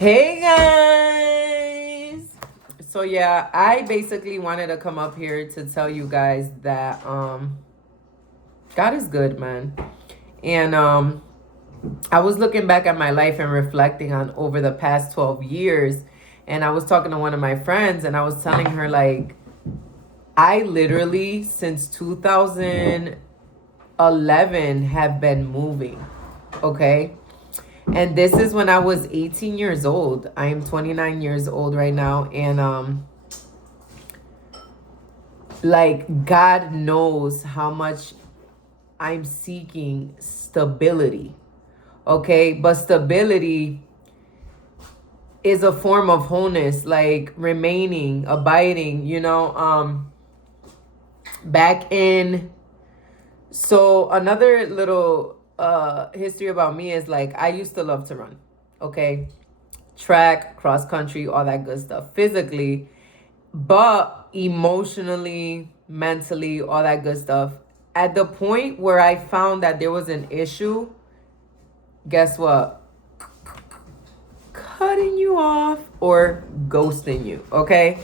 Hey guys! So yeah, I basically wanted to come up here to tell you guys that God is good, man. And I was looking back at my life and reflecting on over the past 12 years, and I was talking to one of my friends and I was telling her like I literally since 2011 have been moving. Okay? And this is when I was 18 years old. I am 29 years old right now. And like God knows how much I'm seeking stability. Okay? But stability is a form of wholeness, like remaining, abiding, back in. So another little history about me is like I used to love to run. Okay? Track, cross country, all that good stuff physically, but emotionally, mentally, all that good stuff. At the point where I found that there was an issue, guess what? Cutting you off or ghosting you, okay?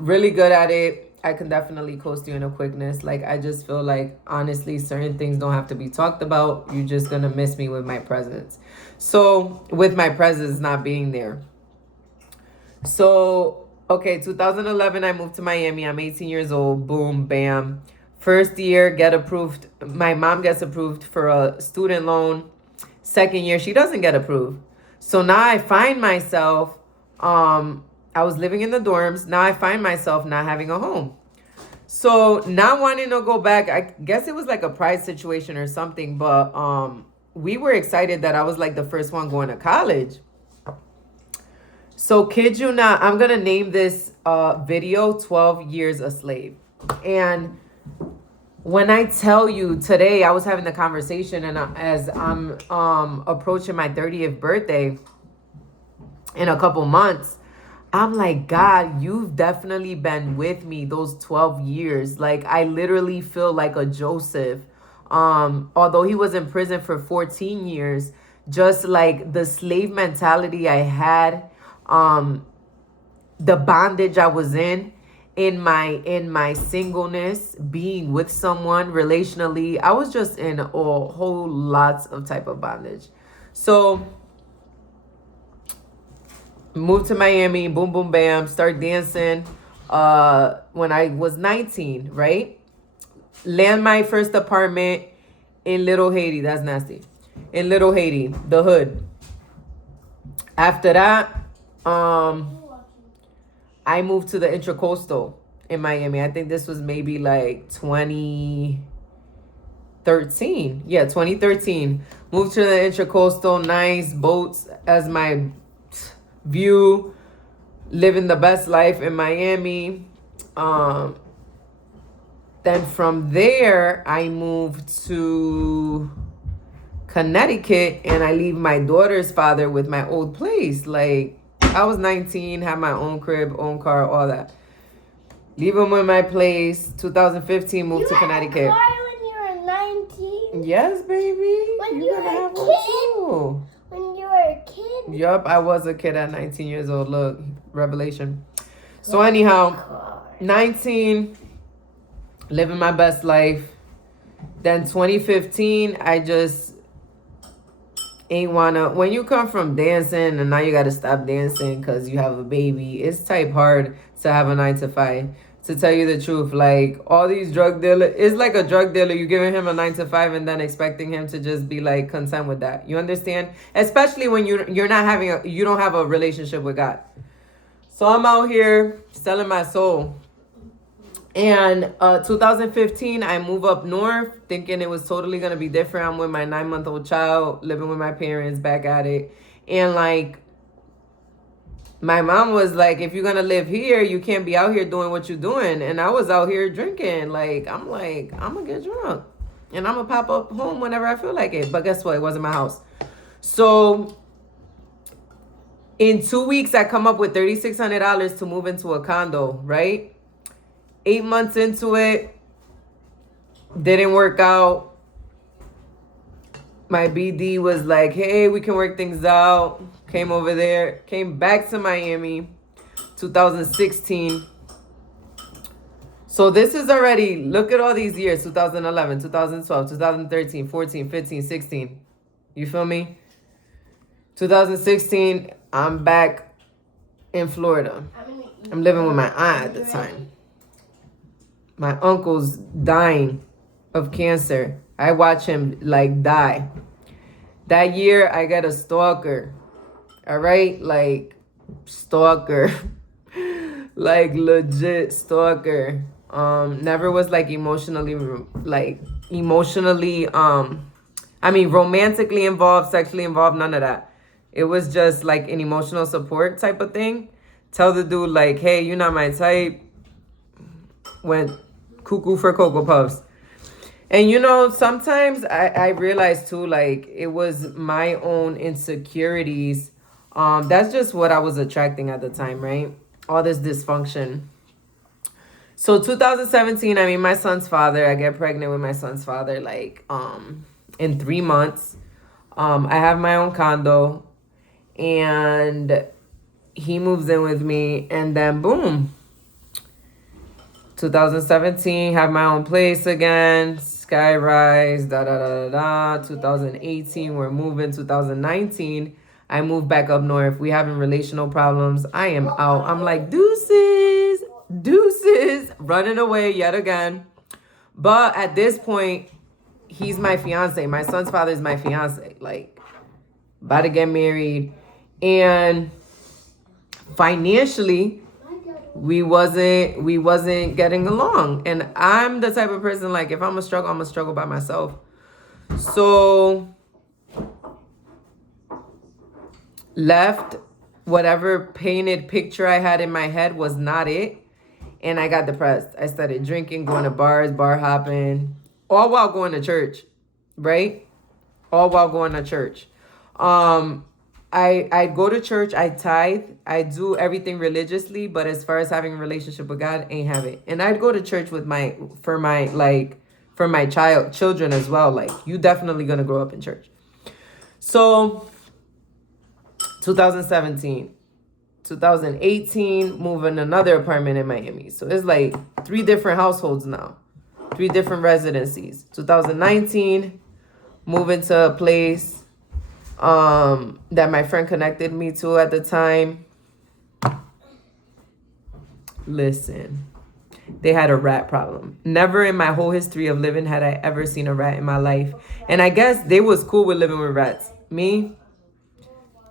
Really good at it. I can definitely coast you in a quickness. Like, I just feel like, honestly, certain things don't have to be talked about. You're just gonna miss me with my presence. So, with my presence not being there. So, okay, 2011, I moved to Miami. I'm 18 years old. Boom, bam. First year, get approved. My mom gets approved for a student loan. Second year, she doesn't get approved. So now I find myself, I was living in the dorms. Now I find myself not having a home. So not wanting to go back, I guess it was like a pride situation or something, but we were excited that I was like the first one going to college. So kid you not, I'm going to name this video 12 Years a Slave. And when I tell you today, I was having the conversation, and as I'm approaching my 30th birthday in a couple months, I'm like, God, you've definitely been with me those 12 years. Like, I literally feel like a Joseph. Although he was in prison for 14 years, just like the slave mentality I had, the bondage I was in my singleness, being with someone relationally, I was just in a whole lots of type of bondage. So moved to Miami, boom boom bam, start dancing when I was 19, right? Land my first apartment in Little Haiti. That's nasty. In Little Haiti, the hood. After that, I moved to the Intracoastal in Miami. I think this was maybe like 2013. Yeah, 2013. Moved to the Intracoastal, nice boats as my view, living the best life in Miami. Then from there, I moved to Connecticut, and I leave my daughter's father with my old place. Like, I was 19, had my own crib, own car, all that. Leave him in my place. 2015, moved to Connecticut. You had a car when you were 19? Yes, baby. When you were a kid? When you were a kid? Yup, I was a kid at 19 years old. Look, revelation. So anyhow, 19, living my best life. Then 2015, I just ain't wanna, when you come from dancing and now you gotta stop dancing because you have a baby, it's type hard to have a 9 to 5. To tell you the truth, like all these drug dealers, it's like a drug dealer. You giving him a 9 to 5 and then expecting him to just be like content with that. You understand? Especially when you're not having you don't have a relationship with God. So I'm out here selling my soul. And 2015, I move up north thinking it was totally going to be different. I'm with my 9-month-old child, living with my parents, back at it. And like, my mom was like, if you're going to live here, you can't be out here doing what you're doing. And I was out here drinking. Like, I'm going to get drunk. And I'm going to pop up home whenever I feel like it. But guess what? It wasn't my house. So in 2 weeks, I come up with $3,600 to move into a condo, right? 8 months into it, didn't work out. my BD was like, hey, we can work things out. Came over there, came back to Miami, 2016. So this is already, look at all these years, 2011, 2012, 2013, 14, 15, 16. You feel me? 2016, I'm back in Florida. I'm living with my aunt at the time. My uncle's dying of cancer. I watch him like die. That year, I got a stalker. All right? Like, stalker. Like, legit stalker. Never was like emotionally, romantically involved, sexually involved, none of that. It was just like an emotional support type of thing. Tell the dude like, hey, you're not my type. Went cuckoo for Cocoa Puffs. And you know, sometimes I realized too, like, it was my own insecurities. That's just what I was attracting at the time, right? All this dysfunction. So 2017, I mean, my son's father, I get pregnant with my son's father, like, in 3 months. I have my own condo, and he moves in with me, and then boom. 2017, have my own place again, skyrise, da da da da da. 2018, we're moving. 2019, I moved back up north. We having relational problems. I am out. I'm like, deuces, running away yet again. But at this point, he's my fiance. My son's father is my fiance. Like, about to get married. And financially, we wasn't getting along. And I'm the type of person, like, if I'm gonna struggle by myself. So left, whatever painted picture I had in my head was not it. And I got depressed. I started drinking, going to bars, bar hopping, all while going to church, right? All while going to church. I go to church, I tithe, I do everything religiously, but as far as having a relationship with God, ain't have it. And I'd go to church with for my children as well. Like, you definitely gonna grow up in church. So 2017, 2018, moving another apartment in Miami. So it's like 3 different households now, 3 different residencies. 2019, moving to a place that my friend connected me to at the time. Listen, they had a rat problem. Never in my whole history of living had I ever seen a rat in my life. And I guess they was cool with living with rats. Me,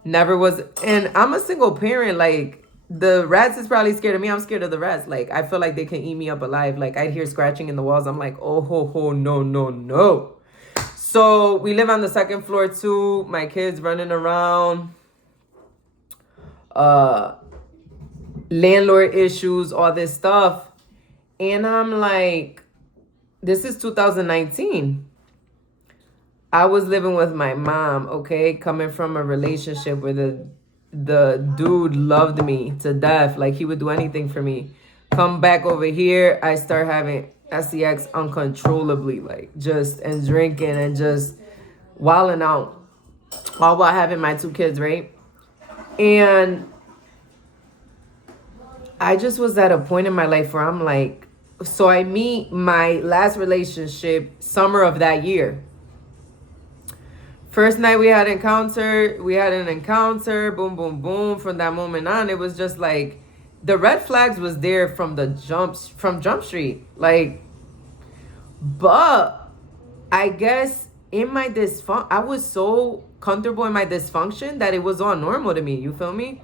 never was. And I'm a single parent. Like, the rats is probably scared of me. I'm scared of the rats. Like, I feel like they can eat me up alive. Like, I'd hear scratching in the walls. I'm like, oh, no. So we live on the 2nd floor too. My kids running around. Landlord issues, all this stuff. And I'm like, this is 2019. I was living with my mom, okay? Coming from a relationship where the dude loved me to death. Like, he would do anything for me. Come back over here, I start having sex uncontrollably, like, just, and drinking and just wilding out, all while having my 2 kids, right? And I just was at a point in my life where I'm like, so I meet my last relationship summer of that year. First night we had an encounter, boom, boom, boom. From that moment on, it was just like, the red flags was there from Jump Street. Like, but I guess in my I was so comfortable in my dysfunction that it was all normal to me. You feel me?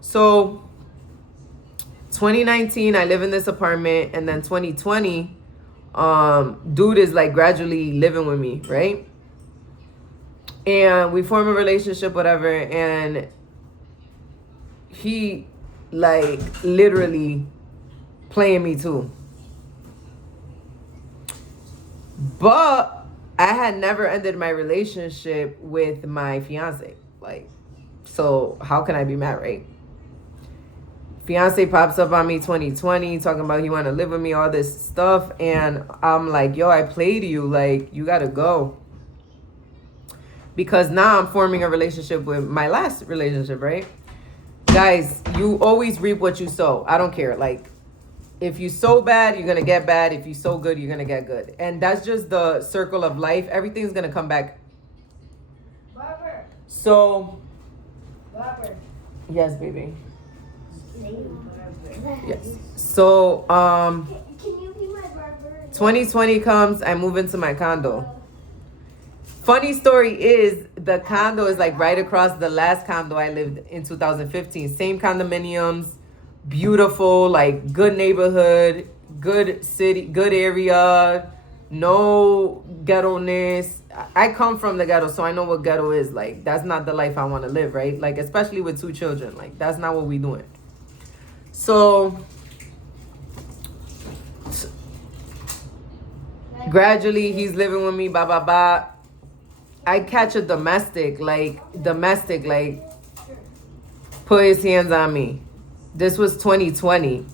So 2019, I live in this apartment, and then 2020, dude is like gradually living with me, right? And we form a relationship, whatever, and he like literally playing me too. But I had never ended my relationship with my fiance. Like, so how can I be mad, right? Fiance pops up on me 2020, talking about he want to live with me, all this stuff. And I'm like, yo, I played you. Like, you got to go. because now I'm forming a relationship with my last relationship, right? Guys, you always reap what you sow. I don't care. Like, if you sow bad, you're going to get bad. If you sow good, you're going to get good. And that's just the circle of life. Everything's going to come back. Barber. So, Barber. yes, baby. Barber. Yes. So, Can you be my barber? 2020 comes, I move into my condo. Funny story is, the condo is like right across the last condo I lived in 2015. Same condominiums, beautiful, like good neighborhood, good city, good area, no ghetto-ness. I come from the ghetto, so I know what ghetto is. Like, that's not the life I want to live, right? Like, especially with 2 children. Like, that's not what we doing. So, gradually, he's living with me, blah, blah, blah. I catch a domestic, like, put his hands on me. This was 2020.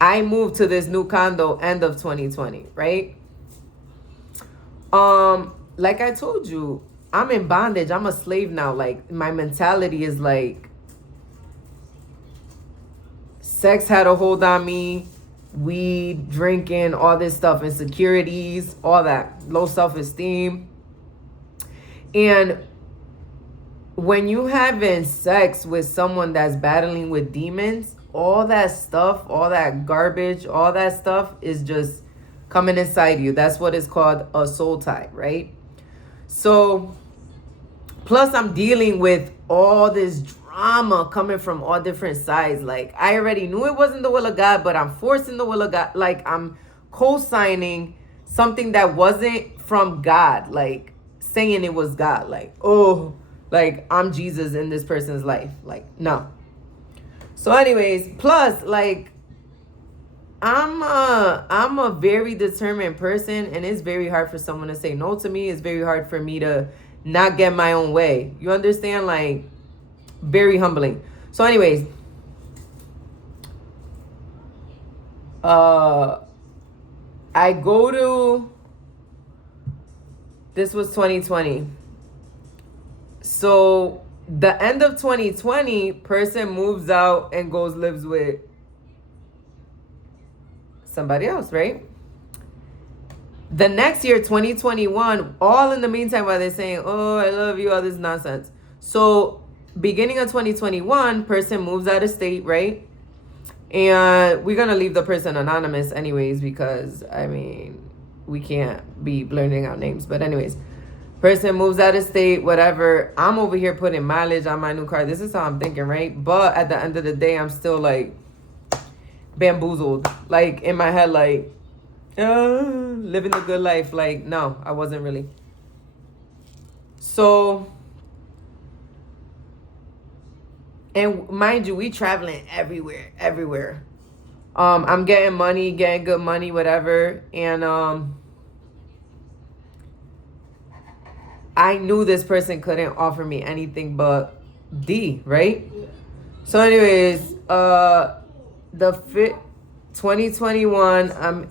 I moved to this new condo end of 2020, right? Like I told you, I'm in bondage. I'm a slave now. Like, my mentality is like, sex had a hold on me, weed, drinking, all this stuff, insecurities, all that, low self-esteem. And when you having sex with someone that's battling with demons, all that stuff, all that garbage, all that stuff is just coming inside you. That's what is called a soul tie, right? So, plus I'm dealing with all this drama coming from all different sides. Like, I already knew it wasn't the will of God, but I'm forcing the will of God. Like, I'm co-signing something that wasn't from God. Like, saying it was God. Like, oh, like, I'm Jesus in this person's life. Like, no. So anyways, plus, like, I'm a very determined person, and it's very hard for someone to say no to me. It's very hard for me to not get my own way. You understand? Like, very humbling. So anyways, I go to, this was 2020. So the end of 2020, person moves out and goes lives with somebody else, right? The next year, 2021, all in the meantime while they're saying, oh, I love you, all this nonsense. So beginning of 2021, person moves out of state, right? And we're going to leave the person anonymous anyways, because, I mean, we can't be blurting out names. But anyways, person moves out of state, whatever. I'm over here putting mileage on my new car. This is how I'm thinking, right? But at the end of the day, I'm still, like, bamboozled. Like, in my head, like, living the good life. Like, no, I wasn't really. So, and mind you, we traveling everywhere. I'm getting money, getting good money, whatever. And I knew this person couldn't offer me anything but right? So anyways, the 2021,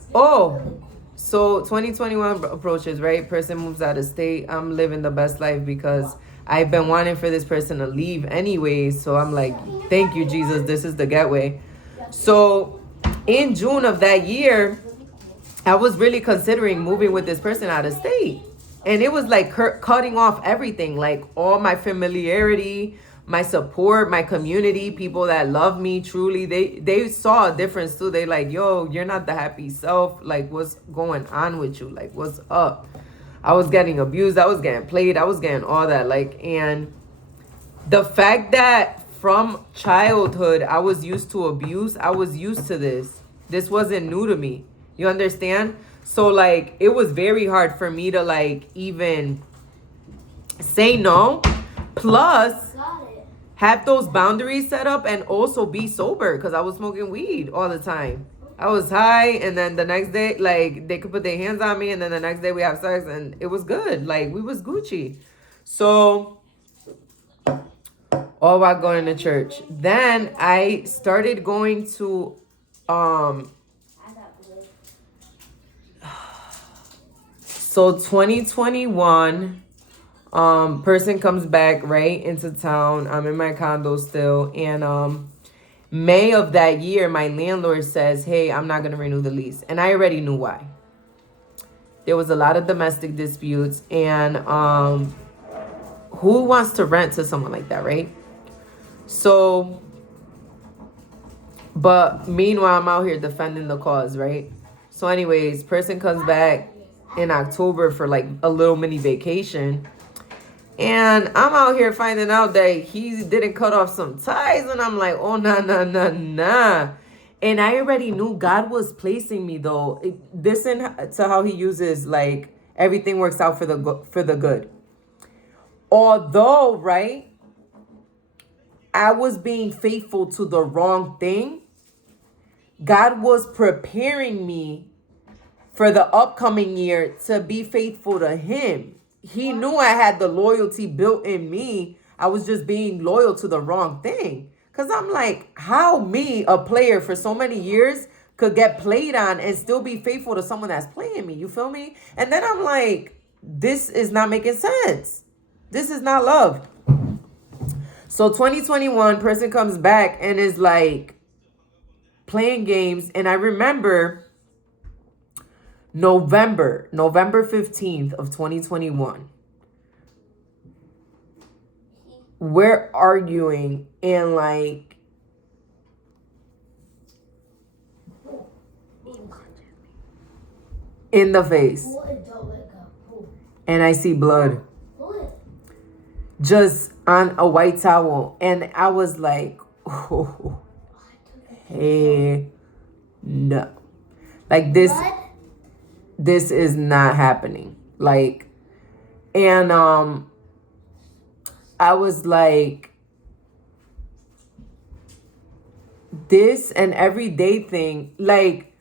so 2021 approaches, right? Person moves out of state. I'm living the best life because I've been wanting for this person to leave anyways. So I'm like, thank you, Jesus. This is the getaway. So in June of that year, I was really considering moving with this person out of state. And it was like cutting off everything, like all my familiarity, my support, my community, people that love me truly. They saw a difference too. They like, yo, you're not the happy self. Like, what's going on with you? Like, what's up? I was getting abused. I was getting played. I was getting all that. Like, and the fact that from childhood, I was used to abuse. I was used to this. This wasn't new to me. You understand? So, like, it was very hard for me to, like, even say no. Plus, have those boundaries set up and also be sober because I was smoking weed all the time. I was high, and then the next day, like, they could put their hands on me, and then the next day we have sex, and it was good. Like, we was Gucci. So, all while going to church. Then I started going to, so 2021, Person comes back right into town. I'm in my condo still. And May of that year, my landlord says, hey, I'm not going to renew the lease. And I already knew why. There was a lot of domestic disputes. And who wants to rent to someone like that, right? So, but meanwhile, I'm out here defending the cause, right? So anyways, person comes back in October for like a little mini vacation. And I'm out here finding out that he didn't cut off some ties. And I'm like, oh, nah. And I already knew God was placing me, though. Listen to how he uses, like, everything works out for the good. Although, right, I was being faithful to the wrong thing, God was preparing me for the upcoming year to be faithful to him. He knew I had the loyalty built in me. I was just being loyal to the wrong thing. Because I'm like, how me, a player for so many years, could get played on and still be faithful to someone that's playing me? You feel me? And then I'm like, this is not making sense. This is not love. So 2021, person comes back and is like playing games. And I remember November 15th of 2021. We're arguing and like in the face. And I see blood just on a white towel. And I was like, oh, hey, no. Like this is not happening. Like, and I was like, this and everyday thing, like,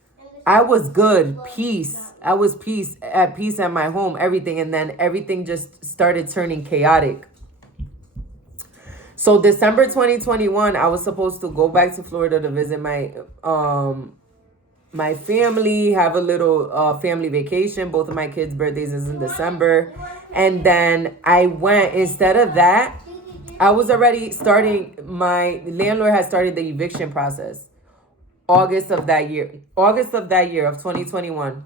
I was good, peace. I was at peace at my home, everything. And then everything just started turning chaotic. So December 2021, I was supposed to go back to Florida to visit my family, have a little family vacation. Both of my kids' birthdays is in December. And then I went, instead of that, I was already my landlord had started the eviction process. August of that year of 2021.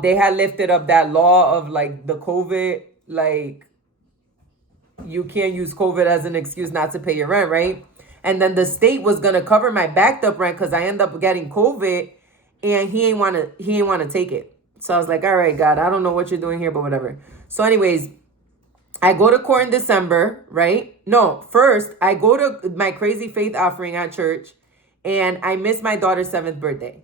They had lifted up that law of like the COVID, like you can't use COVID as an excuse not to pay your rent, right? And then the state was gonna cover my backed up rent because I ended up getting COVID, and he ain't wanna take it. So I was like, all right, God, I don't know what you're doing here, but whatever. So anyways, I go to court in December, right? No, first I go to my crazy faith offering at church, and I missed my daughter's 7th birthday.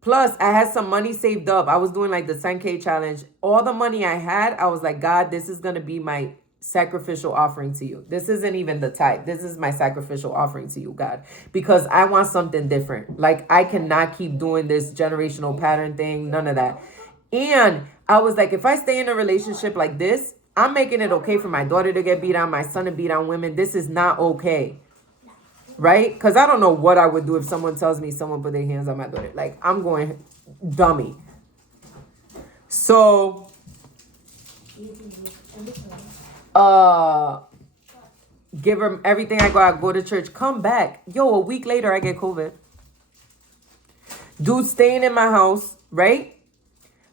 Plus, I had some money saved up. I was doing like the 10K challenge. All the money I had, I was like, God, this is gonna be my sacrificial offering to you. This isn't even the tithe. This is my sacrificial offering to you, God, because I want something different. Like, I cannot keep doing this generational pattern thing, none of that. And I was like, if I stay in a relationship like this, I'm making it okay for my daughter to get beat on, my son to beat on women. This is not okay. Right? Because I don't know what I would do if someone tells me someone put their hands on my daughter. Like, I'm going dummy. So give her everything I got, go to church, come back. Yo, a week later, I get COVID. Dude staying in my house, right?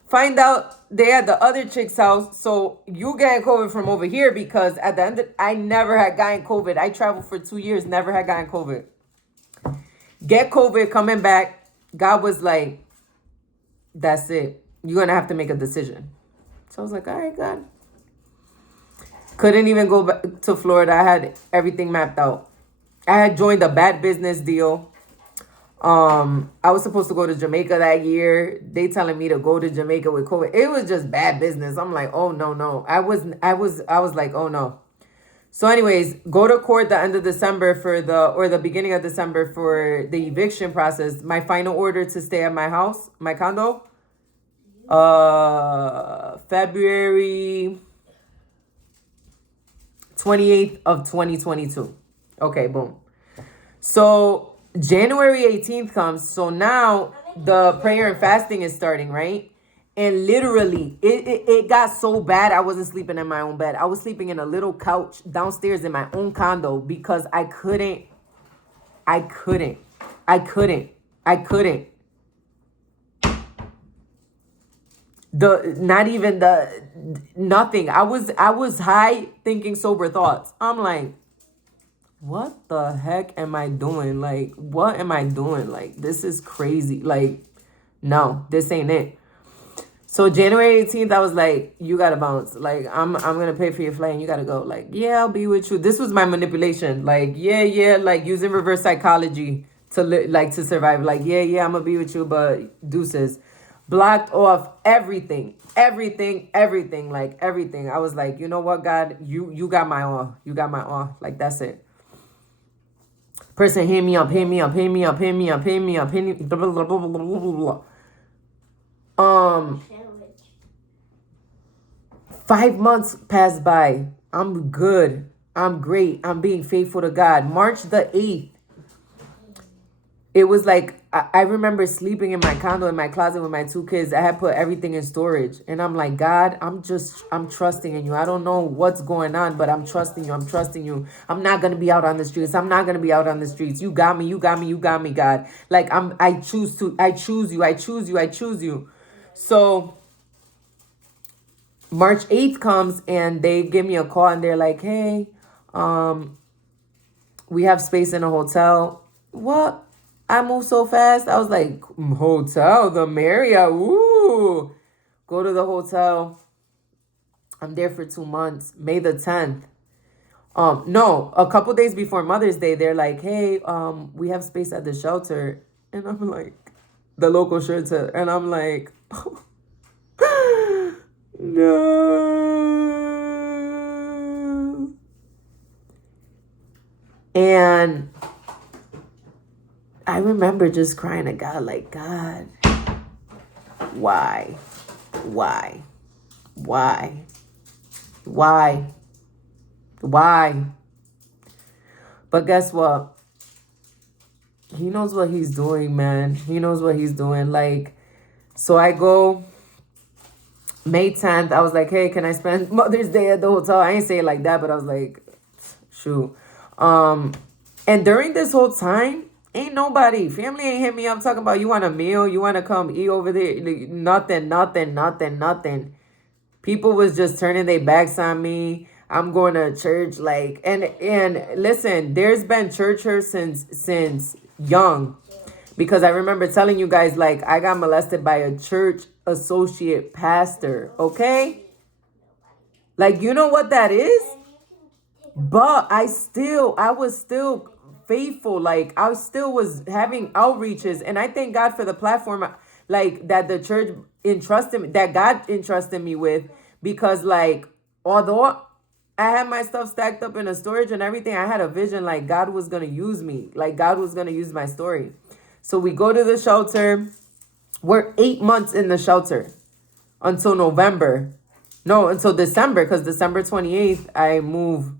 Find out they at the other chick's house. So you getting COVID from over here, because at the end I never had gotten COVID. I traveled for 2 years, never had gotten COVID. Get COVID, coming back. God was like, that's it. You're going to have to make a decision. So I was like, all right, God. Couldn't even go back to Florida. I had everything mapped out. I had joined a bad business deal. I was supposed to go to Jamaica that year. They telling me to go to Jamaica with COVID. It was just bad business. I'm like, oh no. I was like, oh no. So anyways, go to court the end of December or the beginning of December for the eviction process. My final order to stay at my house, my condo, February 28th of 2022. Okay, boom. So January 18th comes. So now the prayer and fasting is starting, right? And literally, it got so bad, I wasn't sleeping in my own bed. I was sleeping in a little couch downstairs in my own condo because I couldn't. Not even nothing. I was high thinking sober thoughts. I'm like, what the heck am I doing? Like, what am I doing? Like, this is crazy. Like, no, this ain't it. So January 18th, I was like, you gotta bounce. Like, I'm gonna pay for your flight and you gotta go. Like, yeah, I'll be with you. This was my manipulation. Like, yeah, like using reverse psychology to survive. Like, yeah, I'm gonna be with you, but deuces. Blocked off everything. Like everything. I was like, you know what, God, you got my all. You got my all. Like, that's it. Person, hit me up. Blah, 5 months passed by. I'm good. I'm great. I'm being faithful to God. March the 8th. It was like, I remember sleeping in my condo in my closet with my 2 kids. I had put everything in storage. And I'm like, God, I'm trusting in you. I don't know what's going on, but I'm trusting you. I'm not going to be out on the streets. You got me, God. Like, I choose you. So March 8th comes and they give me a call and they're like, hey, we have space in a hotel. What? I moved so fast. I was like, hotel, the Marriott. Ooh. Go to the hotel. I'm there for 2 months. May the 10th. No, a couple days before Mother's Day, they're like, hey, we have space at the shelter. And I'm like, the local shelter. And I'm like, no. And I remember just crying to God, like, God, why? But guess what? He knows what he's doing, man. He knows what he's doing. Like, so I go May 10th. I was like, hey, can I spend Mother's Day at the hotel? I ain't say it like that, but I was like, shoot. And during this whole time, ain't nobody, family ain't hit me up talking about, you want a meal? You want to come eat over there? Like, nothing. People was just turning their backs on me. I'm going to church, like, and listen, there's been church hurt since young, because I remember telling you guys, like, I got molested by a church associate pastor, okay? Like, you know what that is? But I was still faithful. Like, I still was having outreaches, and I thank God for the platform, like, that the church that God entrusted me with, because, like, although I had my stuff stacked up in a storage and everything, I had a vision, like, God was going to use me. Like, God was going to use my story. So we go to the shelter. We're 8 months in the shelter until December, because December 28th, I move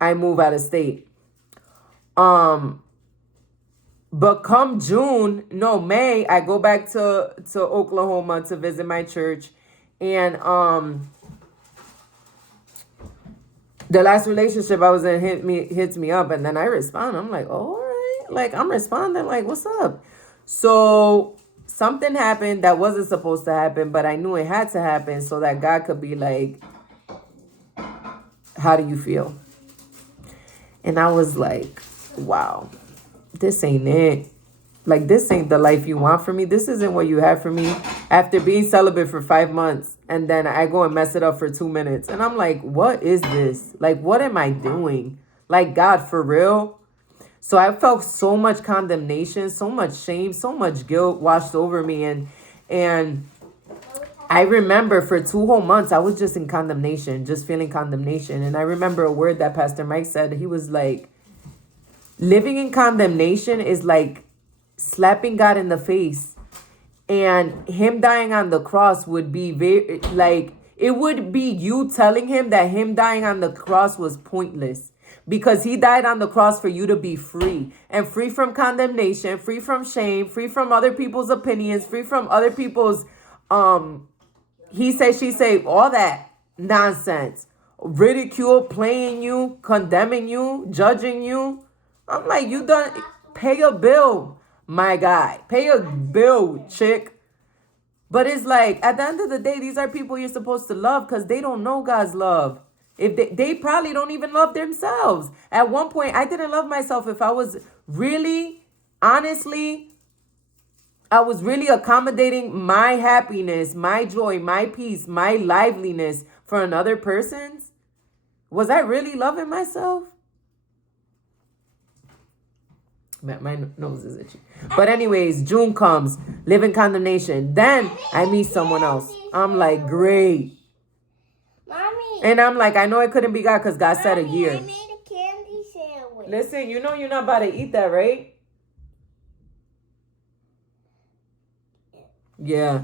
out of state. But come May, I go back to Oklahoma to visit my church. And the last relationship I was in hits me up, and then I respond. I'm like, all right. Like, I'm responding, like, what's up? So something happened that wasn't supposed to happen, but I knew it had to happen so that God could be like, how do you feel? And I was like, wow, this ain't it. Like, this ain't the life you want for me. This isn't what you have for me. After being celibate for 5 months, and then I go and mess it up for 2 minutes. And I'm like, what is this? Like, what am I doing? Like, God, for real? So I felt so much condemnation, so much shame, so much guilt washed over me. And I remember for 2 whole months, I was just in condemnation, just feeling condemnation. And I remember a word that Pastor Mike said. He was like, living in condemnation is like slapping God in the face. And him dying on the cross would be very, like, it would be you telling him that him dying on the cross was pointless. Because he died on the cross for you to be free. And free from condemnation, free from shame, free from other people's opinions, free from other people's he say, she say, all that nonsense. Ridicule, playing you, condemning you, judging you. I'm like, you done, pay a bill, my guy. Pay a bill, chick. But it's like, at the end of the day, these are people you're supposed to love because they don't know God's love. If they probably don't even love themselves. At one point, I didn't love myself. If I was really, honestly, I was really accommodating my happiness, my joy, my peace, my liveliness for another person's, was I really loving myself? My nose is itchy. But anyways, June comes, live in condemnation. Then I meet someone else. I'm like, great. Mommy. And I'm like, I know it couldn't be God because God said a Mommy, year. I made a candy sandwich. Listen, you know you're not about to eat that, right? Yeah.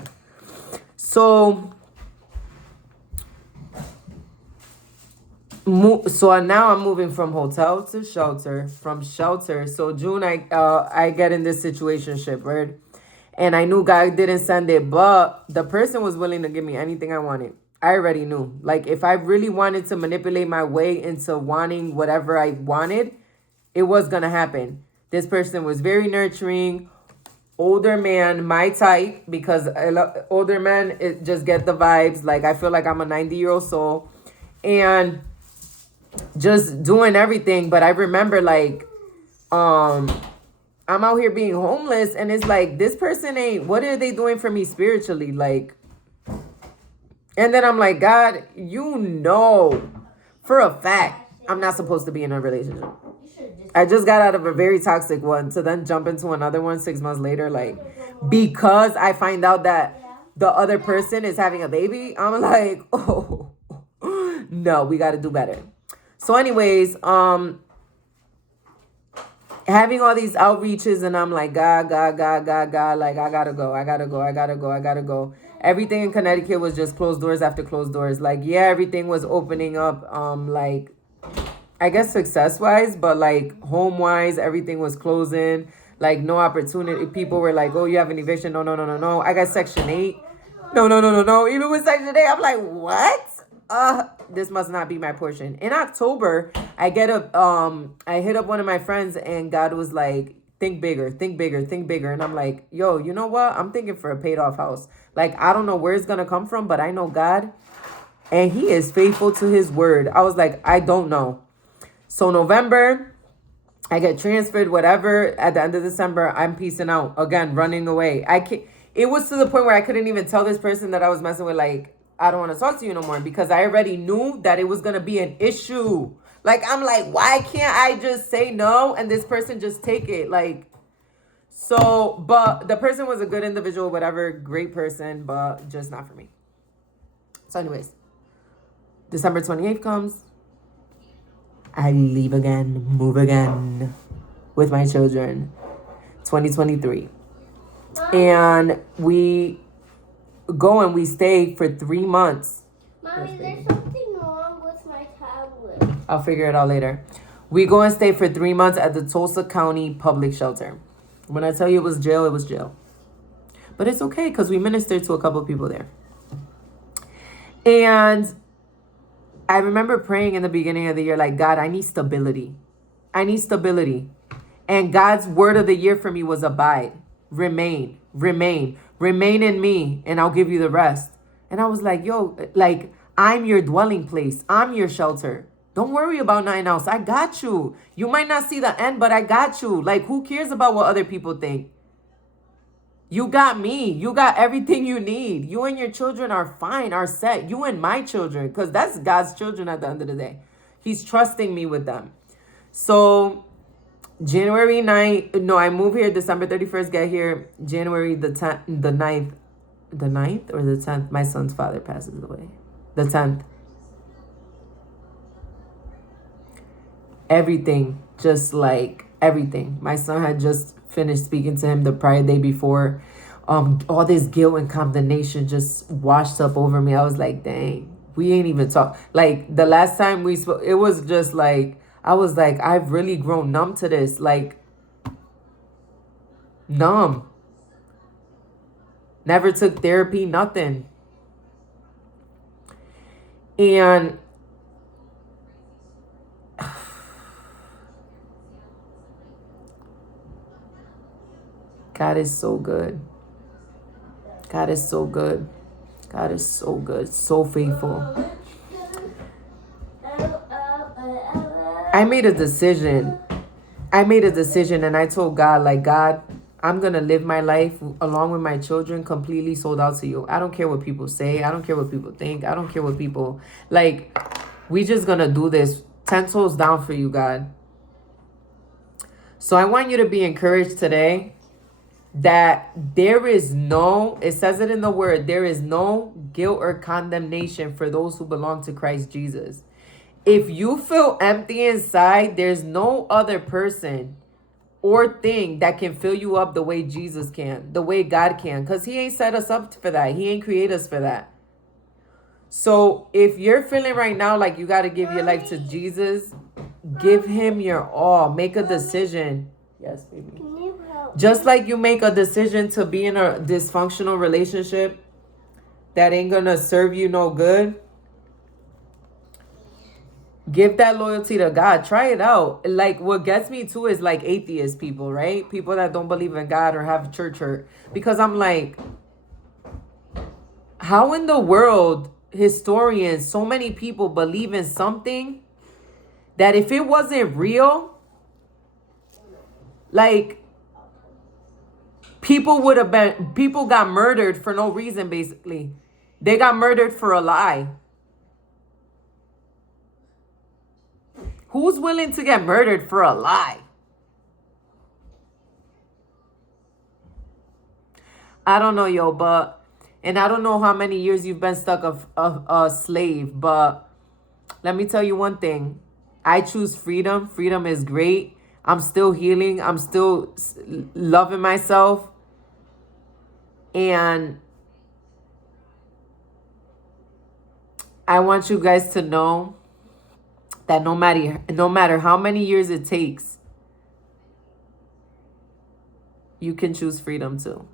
So now I'm moving from hotel to shelter, from shelter. So June, I get in this situationship, right? And I knew God didn't send it, but the person was willing to give me anything I wanted. I already knew. Like, if I really wanted to manipulate my way into wanting whatever I wanted, it was going to happen. This person was very nurturing, older man, my type, because I love older men, it just get the vibes. Like, I feel like I'm a 90-year-old soul. And just doing everything. But I remember, like, I'm out here being homeless, and it's like, this person ain't, what are they doing for me spiritually? Like, and then I'm like, God, you know for a fact I'm not supposed to be in a relationship. I just got out of a very toxic one to then jump into another one 6 months later, like, because I find out that the other person is having a baby. I'm like, oh no, we got to do better. So anyways, having all these outreaches, and I'm like, God, like, I gotta go. Everything in Connecticut was just closed doors after closed doors. Like, yeah, everything was opening up, like, I guess success-wise, but, like, home-wise, everything was closing. Like, no opportunity. People were like, oh, you have an eviction. No. I got Section 8. No. Even with Section 8, I'm like, what? This must not be my portion. In October, I hit up one of my friends, and God was like, think bigger. And I'm like, yo, you know what? I'm thinking for a paid off house. Like, I don't know where it's going to come from, but I know God, and he is faithful to his word. I was like, I don't know. So November, I get transferred, whatever. At the end of December, I'm peacing out. Again, running away. It was to the point where I couldn't even tell this person that I was messing with, like, I don't want to talk to you no more, because I already knew that it was going to be an issue. Like, I'm like, why can't I just say no and this person just take it? Like, so, but the person was a good individual, whatever, great person, but just not for me. So anyways, December 28th comes. I leave again, move again with my children. 2023. And we go and we stay for 3 months. Mommy, there's something wrong with my tablet. I'll figure it out later. We go and stay for 3 months at the Tulsa County Public Shelter. When I tell you it was jail, it was jail. But it's okay because we ministered to a couple of people there. And I remember praying in the beginning of the year, like, God, I need stability. And God's word of the year for me was abide, remain in me, and I'll give you the rest. And I was like, yo, like, I'm your dwelling place. I'm your shelter. Don't worry about nothing else. I got you. You might not see the end, but I got you. Like, who cares about what other people think? You got me. You got everything you need. You and your children are fine, are set. You and my children, because that's God's children at the end of the day. He's trusting me with them. So January 9th, no, I move here December 31st, get here January the 9th or the 10th, my son's father passes away. The 10th. Everything, just like everything. My son had just finished speaking to him the prior day before. All this guilt and condemnation just washed up over me. I was like, dang, we ain't even talk. Like, the last time we spoke, it was just like, I was like, I've really grown numb to this. Like, numb. Never took therapy, nothing. And God is so good. God is so good. God is so good. So faithful. I made a decision. And I told God, like, God, I'm going to live my life along with my children completely sold out to you. I don't care what people say. I don't care what people think. I don't care what people, like, we just going to do this 10 toes down for you, God. So I want you to be encouraged today that there is no, it says it in the word, there is no guilt or condemnation for those who belong to Christ Jesus. If you feel empty inside, there's no other person or thing that can fill you up the way Jesus can, the way God can, because he ain't set us up for that. He ain't create us for that. So if you're feeling right now like you got to give your life to Jesus, give him your all. Make a decision. Yes, baby. Just like you make a decision to be in a dysfunctional relationship that ain't going to serve you no good, give that loyalty to God. Try it out. Like, what gets me too is like atheist people, right? People that don't believe in God or have church hurt. Because I'm like, how in the world, historians, so many people believe in something that if it wasn't real, like, people got murdered for no reason, basically. They got murdered for a lie. Who's willing to get murdered for a lie? I don't know, yo, but, and I don't know how many years you've been stuck a slave, but let me tell you one thing. I choose freedom. Freedom is great. I'm still healing. I'm still loving myself. And I want you guys to know that no matter how many years it takes, you can choose freedom too.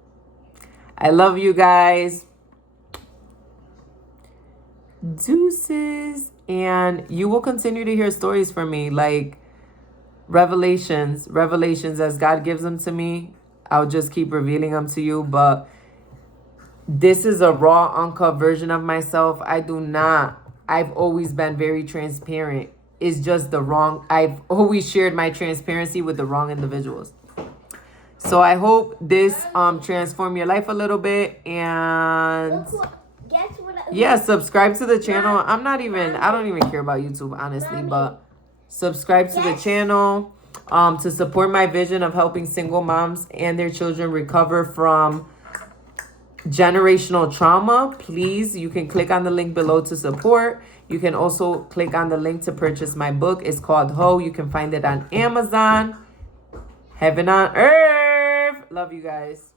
I love you guys. Deuces. And you will continue to hear stories from me, like revelations as God gives them to me. I'll just keep revealing them to you. But this is a raw, uncut version of myself. I've always been very transparent. It's just I've always shared my transparency with the wrong individuals. So I hope this transform your life a little bit. And yeah, subscribe to the channel. I don't even care about YouTube, honestly, but subscribe to the channel to support my vision of helping single moms and their children recover from generational trauma. Please, you can click on the link below to support. You can also click on the link to purchase my book. It's called Ho. You can find it on Amazon. Heaven on earth. Love you guys.